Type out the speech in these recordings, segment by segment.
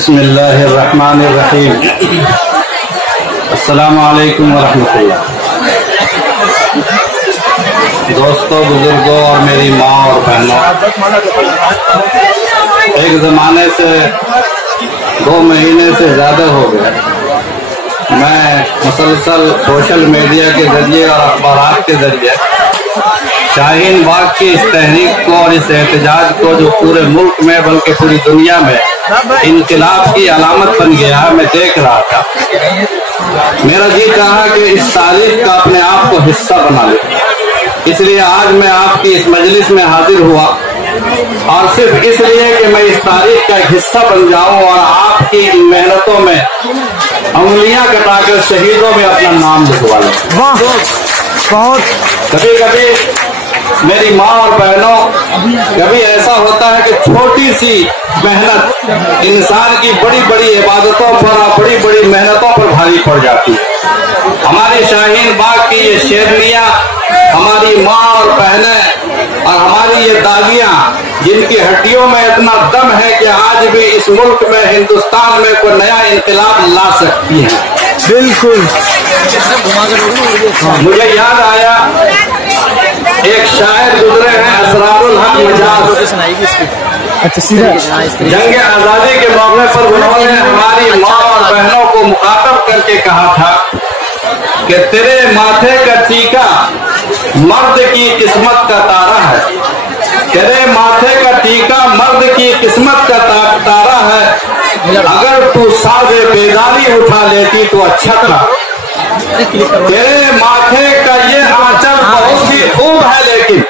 बिस्मिल्लाहिर्रहमानिर्रहीम। अस्सलामु अलैकुम वरहमतुल्लाह। दोस्तों, बुजुर्गों और मेरी माँ और बहनों, एक जमाने से 2 महीने से ज्यादा हो गया मैं मुसलसल सोशल मीडिया के जरिए और अखबार के जरिए शाहीन बाग की इस तहरीक को और इस एहतजाज को, जो पूरे मुल्क में बल्कि पूरी दुनिया में इनकलाब की अलामत बन गया, मैं देख रहा था। मेरा जी कहा कि इस तारीख का अपने आप को हिस्सा बना ले, इसलिए आज मैं आपकी इस मजलिस में हाजिर हुआ और सिर्फ इसलिए कि मैं इस तारीख का एक हिस्सा बन जाऊं और आपकी इन मेहनतों में उंगलियां कटाकर शहीदों में अपना नाम लिखवा लूं। बहुत कभी कभी मेरी माँ और बहनों, कभी ऐसा होता है कि छोटी सी मेहनत इंसान की बड़ी बड़ी इबादतों पर और बड़ी बड़ी मेहनतों पर भारी पड़ जाती है। हमारी शाहीन बाग की ये शेरनियां, हमारी माँ और बहनें और हमारी ये दादियां, जिनकी हड्डियों में इतना दम है कि आज भी इस मुल्क में, हिंदुस्तान में कोई नया इनकलाब ला सकती हैं। बिल्कुल। मुझे याद आया, एक शायर गुजरे हैं, असरारुल हक मजाज, जंग आजादी के मौके पर उन्होंने हमारी माँ और बहनों को मुखातब करके कहा था कि तेरे माथे का टीका मर्द की किस्मत का तारा है, तेरे माथे का टीका मर्द की किस्मत का तारा है। अगर तू सादे बेदारी उठा लेती तो अच्छा था। तेरे माथे का ये आंचल बहुत ही खूब है, लेकिन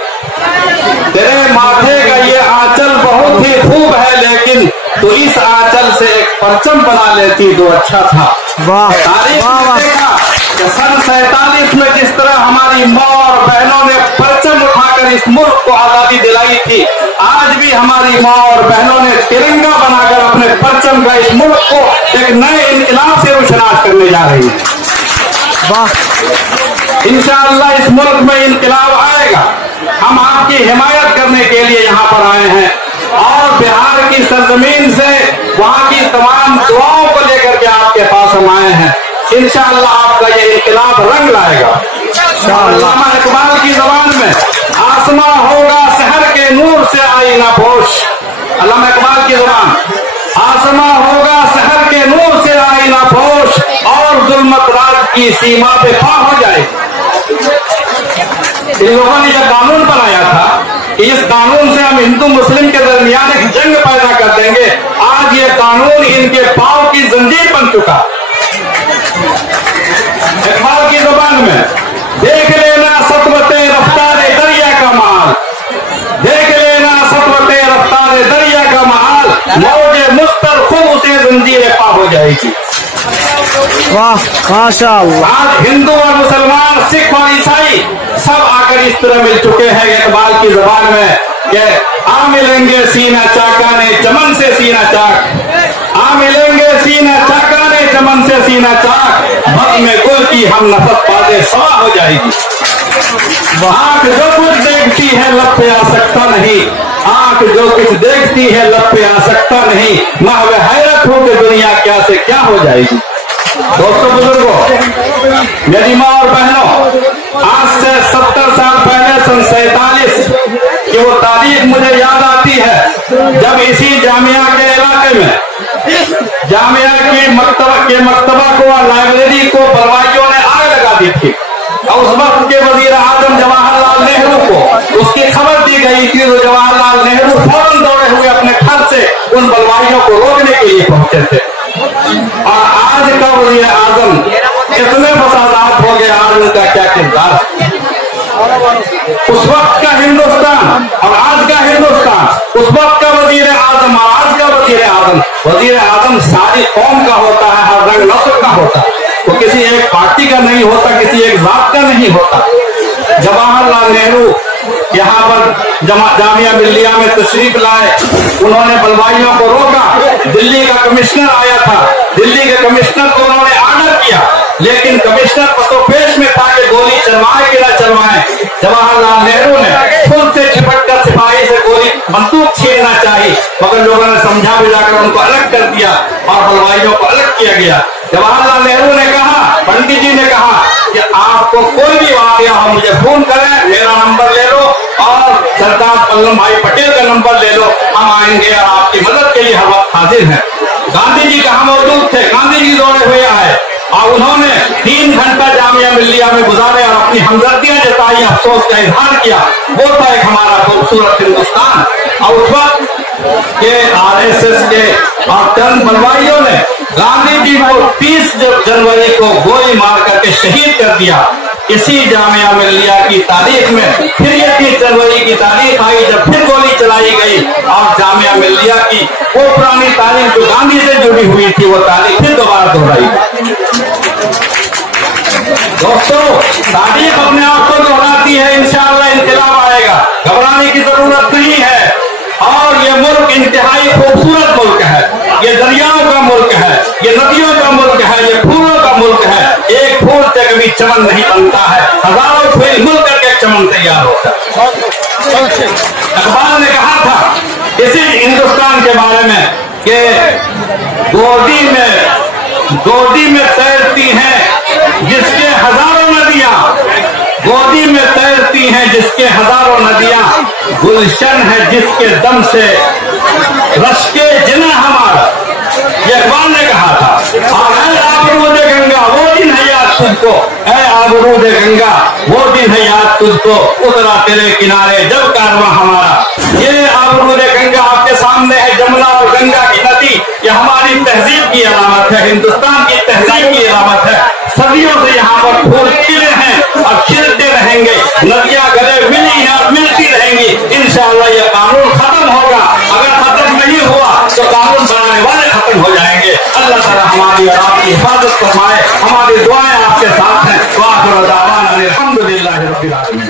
तेरे माथे का ये आंचल बहुत ही खूब है, लेकिन तो इस आंचल से एक परचम बना लेती तो अच्छा था। सन 47 में जिस तरह हमारी माँ और बहनों ने परचम उठाकर इस मुल्क को आजादी दिलाई थी, आज भी हमारी माँ और बहनों ने तिरंगा बनाकर अपने परचम का इस मुल्क को एक नए इनकलाब से रोशनास करने जा रही है। इंशाअल्लाह इस मुल्क में इनकलाब आएगा। हम आपकी हिमायत करने के लिए यहाँ पर आए हैं और बिहार की सरजमीन से वहाँ की तमाम दुआओं को लेकर के आपके पास हम आए हैं। इंशाअल्लाह आपका ये इनकलाब रंग लाएगा। अल्लामा इकबाल की ज़बान में आसमां होगा शहर के नूर से आईना पोश। अल्लामा इकबाल की ज़बान, आसमां होगा शहर के नूर से आईना पोश और जुल्मत रात की सीमा पे पा हो जाए। इन लोगों ने यह कानून बनाया था कि इस कानून से हम हिंदू मुस्लिम के दरमियान एक जंग पैदा कर देंगे। आज ये कानून इनके पांव की जंजीर बन चुका। इकबाल की ज़बान में, देख लेना सतवते रफ्तार दरिया का माल, देख लेना सतवते रफ्तार दरिया का माल, मौजे मुस्तर खूब उसे जंजीरें पा हो जाएगी। वाह, माशाअल्लाह। आज हिंदू और मुसलमान, सिख और ईसाई सब आकर इस तरह मिल चुके हैं इकबाल की ज़बान में कि आ मिलेंगे सीना चाकाने चमन से सीना चाक, आ मिलेंगे सीना चाकाने चमन से सीना चाक, बद में गुल की हम नफस पादे सवा हो जाएगी। आंख जो कुछ देखती है लब पे आ सकता नहीं, आंख जो कुछ देखती है लब पे आ सकता नहीं, महवे हैरत हो कि दुनिया क्या से क्या हो जाएगी। दोस्तों, बुजुर्गों, मेरी माँ और बहनों, आज से 70 साल पहले सन 47 की वो तारीख मुझे याद आती है जब इसी जामिया के इलाके में, जामिया की मकतबा को और लाइब्रेरी को बलवाइयों ने आग लगा दी थी और उस वक्त के वजीर आजम जवाहरलाल नेहरू को उसकी खबर दी गई थी तो जवाहरलाल नेहरू फौरन दौड़े हुए अपने घर से उन बलवाइयों को रोकने के लिए पहुंचे थे। और आज का वजीर आजम इतने फसादात हो गए, आज उनका क्या किरदार। उस वक्त का हिंदुस्तान और आज का हिंदुस्तान, उस वक्त का वजीर आजम और आज का वजीर आजम सारी कौम का होता है, हर रंग नस्ल का होता है, तो किसी एक पार्टी का नहीं होता, किसी एक जात का नहीं होता। जवाहरलाल नेहरू यहाँ पर जामिया मिल्लिया में तशरीफ लाए, उन्होंने बलवाइयों को रोका। दिल्ली का कमिश्नर आया था, दिल्ली के कमिश्नर को उन्होंने आर्डर किया, लेकिन कमिश्नर पतोपेश में था कि गोली चलवाए कि न चलवाए। जवाहरलाल नेहरू ने खुद से चिपट कर सिपाही से गोली बंदूक छीनना चाहिए, मगर लोगों ने समझा बुझाकर उनको अलग कर दिया और हलवाइयों को अलग किया गया। जवाहरलाल नेहरू ने कहा, पंडित जी ने कहा कि आपको कोई भी वाकया हो मुझे फोन करें, मेरा नंबर ले लो और सरदार वल्लभ भाई पटेल का नंबर ले लो, हम आएंगे और आपकी मदद के लिए हर वक्त हाजिर हैं। गांधी जी कहाँ मौजूद थे? गांधी जी दौड़े हुए आए और उन्होंने 3 घंटा जामिया मिल्लिया में गुजारे और अपनी हमदर्दियां जताई, अफसोस का इजहार किया। वो था एक हमारा खूबसूरत हिंदुस्तान। और उस वक्त के RSS के और चंद बलवाइयों ने गांधी जी को 30 जनवरी को गोली मार करके शहीद कर दिया। इसी जामिया मिल्लिया की तारीख में फिर ये 30 जनवरी की तारीख आई जब फिर गोली चलाई गई और जामिया मिल्लिया की वो पुरानी तारीख जो गांधी से जुड़ी हुई थी वो तारीख फिर दोबारा दोहराई। दोस्तों, तारीख अपने आप को दोहराती है, इंशाअल्लाह इंकलाब आएगा, घबराने की जरूरत नहीं है। और ये मुल्क इंतहाई खूबसूरत मुल्क है, ये दरियाओं का मुल्क है, ये नदियों का मुल्क है, ये फूलों का मुल्क है। एक फूल से कभी चमन नहीं बनता है, हजारों फूल मिल करके चमन तैयार होता है। अकबर ने कहा था इसी हिंदुस्तान के बारे में कि गोदी में तैरती हैं जिसके हजारों नदियां, गोदी में तैरती हैं जिसके हजारों नदियां, गुलशन है जिसके दम से रश्के जिना हमारा। ये अकबर ने कहा था। और आबरूद गंगा वो दिन है याद तुझको, ऐ आबरूद गंगा वो दिन है याद तुझको, उतरा तेरे किनारे जब कारवां हमारा। ये आबरूद गंगा आपके सामने है, जमुना और गंगा की नदी, ये हमारी तहजीब की अलामत है, हिंदुस्तान की तहजीब की अलामत है। सदियों से यहाँ पर फूल खिले हैं और खिलते रहेंगे, नदियां गले मिली हैं और मिलती रहेंगी। इंशाअल्लाह ये कानून खत्म होगा, अगर खत्म नहीं हुआ तो कानून बनाने वाले खत्म हो जाएंगे। अल्लाह ताला हमारी और आपकी हिफाजत फरमाए, हमारी दुआएं आपके साथ हैं। वाह, अल्हम्दुलिल्लाह रब्बिल आलमीन।